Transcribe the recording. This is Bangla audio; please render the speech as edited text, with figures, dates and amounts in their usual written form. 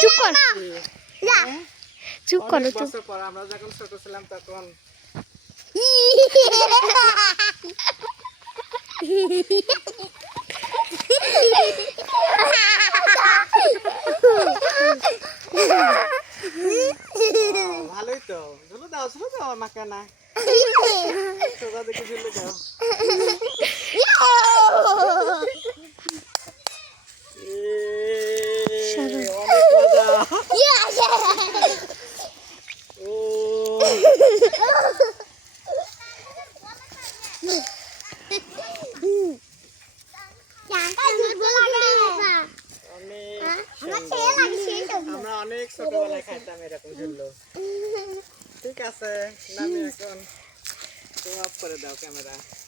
চুপ কর চুপ করো চুপ বছর পর আমরা যখন ছোট ছিলাম তখন ভালোই তো ঝুলে দাও আমাকে না সোজা দেখে ঝুলে দাও অনেক মজা ও আমরা অনেক ছোটবেলায় খাইতাম এরকম ঝুললো ঠিক আছে নামি এখন অফ করে দাও ক্যামেরা